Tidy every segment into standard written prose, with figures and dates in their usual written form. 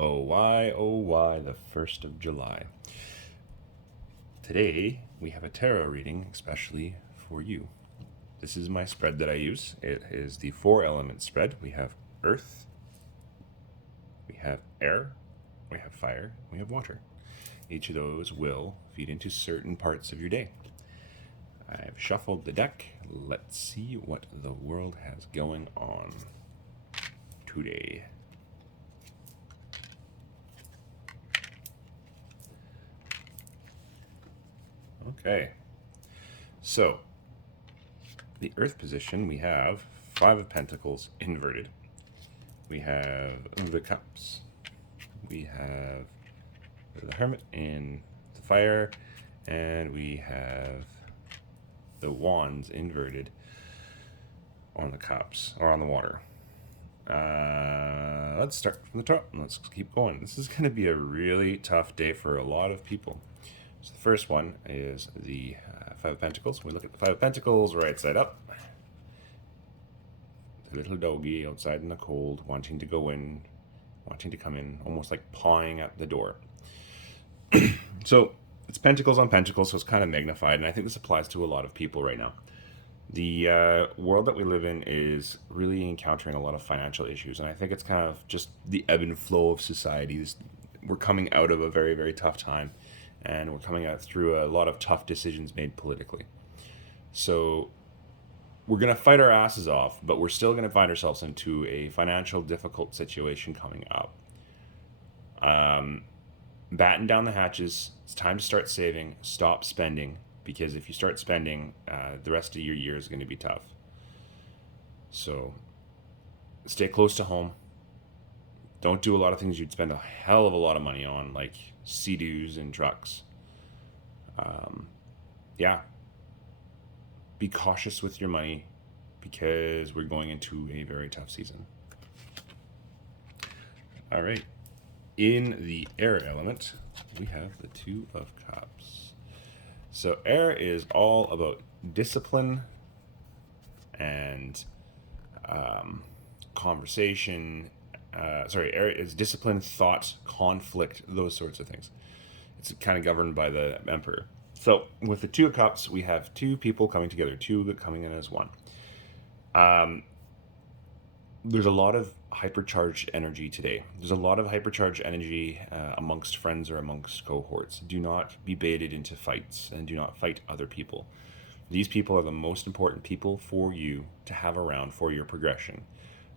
Oh why, the 1st of July. Today, we have a tarot reading, especially for you. This is my spread that I use. It is the 4 element spread. We have earth, we have air, we have fire, we have water. Each of those will feed into certain parts of your day. I've shuffled the deck. Let's see what the world has going on today. Okay. So, the earth position, we have 5 of Pentacles inverted. We have the cups. We have the hermit in the fire. And we have the wands inverted on the cups, or on the water. Let's start from the top and let's keep going. This is going to be a really tough day for a lot of people. So the first one is the 5 of Pentacles. We look at the 5 of Pentacles right side up. The little doggy outside in the cold, wanting to go in, wanting to come in, almost like pawing at the door. So it's Pentacles on Pentacles, so it's kind of magnified, and I think this applies to a lot of people right now. The world that we live in is really encountering a lot of financial issues, and I think it's kind of just the ebb and flow of society. We're coming out of a very, very tough time, and we're coming out through a lot of tough decisions made politically. So we're going to fight our asses off, but we're still going to find ourselves into a financial difficult situation coming up. Batten down the hatches. It's time to start saving, stop spending, because if you start spending, the rest of your year is going to be tough. So stay close to home. Don't do a lot of things you'd spend a hell of a lot of money on, like Sea-Doos and trucks. Yeah. Be cautious with your money because we're going into a very tough season. All right. In the air element, we have the 2 of Cups. So air is all about discipline and conversation. Air is discipline, thought, conflict, those sorts of things. It's kind of governed by the Emperor. So with the 2 of Cups, we have 2 people coming together, 2 coming in as 1. There's a lot of hypercharged energy today. There's a lot of hypercharged energy amongst friends or amongst cohorts. Do not be baited into fights, and do not fight other people. These people are the most important people for you to have around for your progression.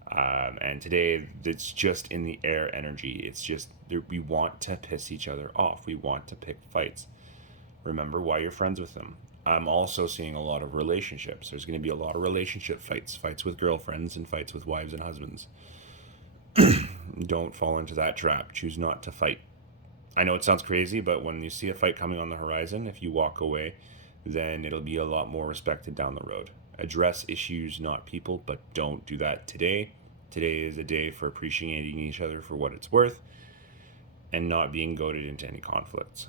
And today, it's just in the air energy. It's just, we want to piss each other off. We want to pick fights. Remember why you're friends with them. I'm also seeing a lot of relationships. There's going to be a lot of relationship fights with girlfriends and fights with wives and husbands. Don't fall into that trap. Choose not to fight. I know it sounds crazy, but when you see a fight coming on the horizon, if you walk away, then it'll be a lot more respected down the road. Address issues, not people, but don't do that today. Today is a day for appreciating each other for what it's worth and not being goaded into any conflicts.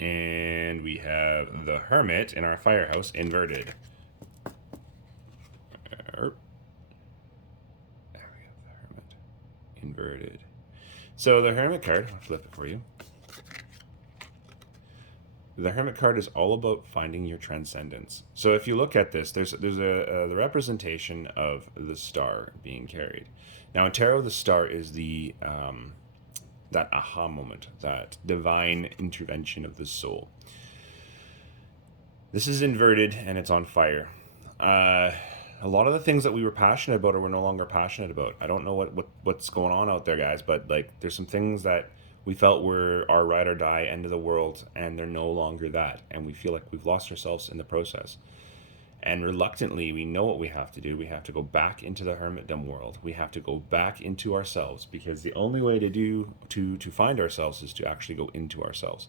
And we have the Hermit in our firehouse inverted. There we go, the Hermit inverted. So the Hermit card, I'll flip it for you. The Hermit card is all about finding your transcendence. So if you look at this, there's the representation of the star being carried. Now in tarot, the star is the that aha moment, that divine intervention of the soul. This is inverted and it's on fire. A lot of the things that we were passionate about or we're no longer passionate about. I don't know what's going on out there, guys, but like there's some things that we felt were our ride or die end of the world, and they're no longer that, and we feel like we've lost ourselves in the process. And reluctantly, we know what we have to do. We have to go back into the hermitdom world. We have to go back into ourselves, because the only way to find ourselves is to actually go into ourselves.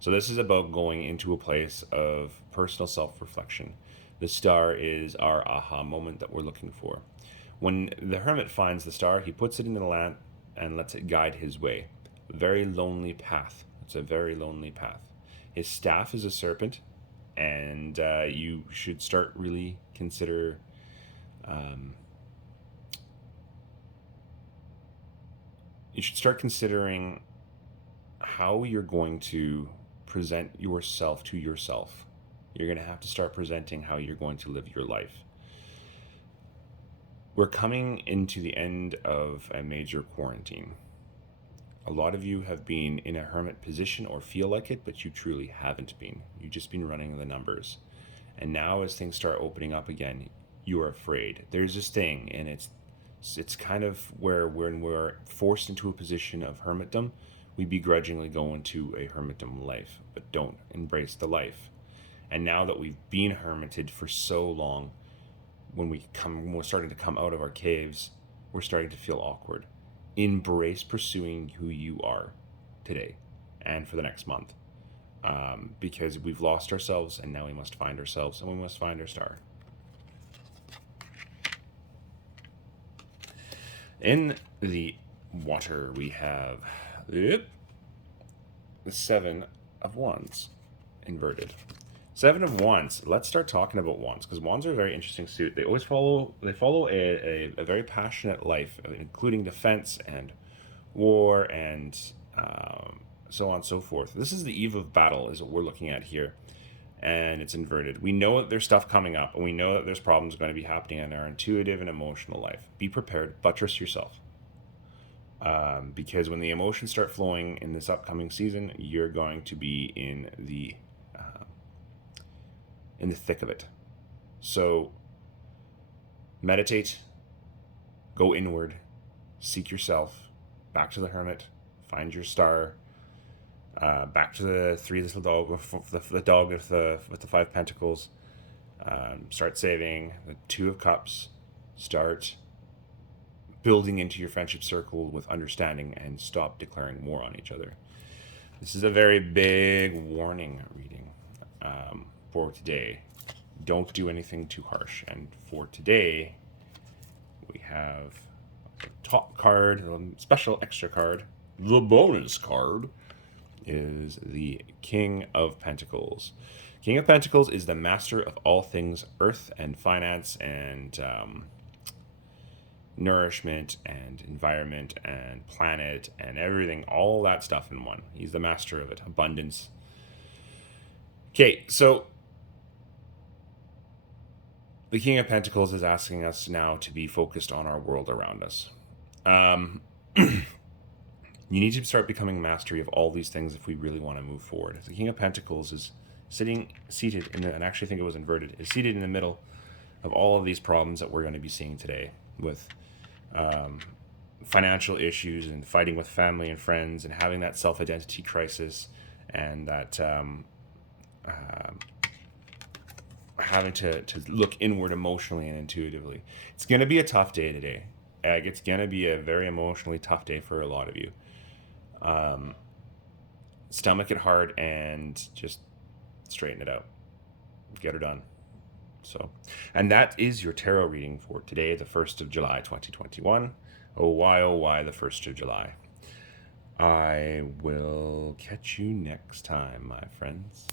So this is about going into a place of personal self-reflection. The star is our aha moment that we're looking for. When the hermit finds the star, he puts it into the lamp and lets it guide his way. A very lonely path. It's a very lonely path. His staff is a serpent, and you should start really consider you should start considering how you're going to present yourself to yourself. You're going to have to start presenting how you're going to live your life. We're coming into the end of a major quarantine. A lot of you have been in a hermit position or feel like it, but you truly haven't been. You've just been running the numbers. And now as things start opening up again, you're afraid. There's this thing, and it's kind of where when we're forced into a position of hermitdom, we begrudgingly go into a hermitdom life, but don't embrace the life. And now that we've been hermited for so long, when we're starting to come out of our caves, we're starting to feel awkward. Embrace pursuing who you are today and for the next month, because we've lost ourselves, and now we must find ourselves, and we must find our star. In the water, we have the Seven of Wands inverted. Seven of Wands. Let's start talking about wands, because wands are a very interesting suit. They always follow a very passionate life, including defense and war and so on and so forth. This is the eve of battle, is what we're looking at here, and it's inverted. We know that there's stuff coming up, and we know that there's problems going to be happening in our intuitive and emotional life. Be prepared. Buttress yourself. Because when the emotions start flowing in this upcoming season, you're going to be in the thick of it. So meditate, go inward, seek yourself, back to the hermit, find your star, back to the three little dog, the dog with the 5 pentacles. Start saving the 2 of cups. Start building into your friendship circle with understanding, and stop declaring war on each other. This is a very big warning reading for today. Don't do anything too harsh. And for today, we have the top card, a special extra card. The bonus card is the King of Pentacles. King of Pentacles is the master of all things earth and finance and nourishment and environment and planet and everything, all that stuff in one. He's the master of it. Abundance. Okay, so the King of Pentacles is asking us now to be focused on our world around us. You need to start becoming mastery of all these things if we really want to move forward. The King of Pentacles is seated in, and I actually think it was inverted, is seated in the middle of all of these problems that we're going to be seeing today, with financial issues and fighting with family and friends and having that self-identity crisis, and that having to look inward emotionally and intuitively. It's going to be a tough day today. It's going to be a very emotionally tough day for a lot of you. Stomach it hard and just straighten it out. Get her done. So, and that is your tarot reading for today, the 1st of July, 2021. Oh, why, the 1st of July. I will catch you next time, my friends.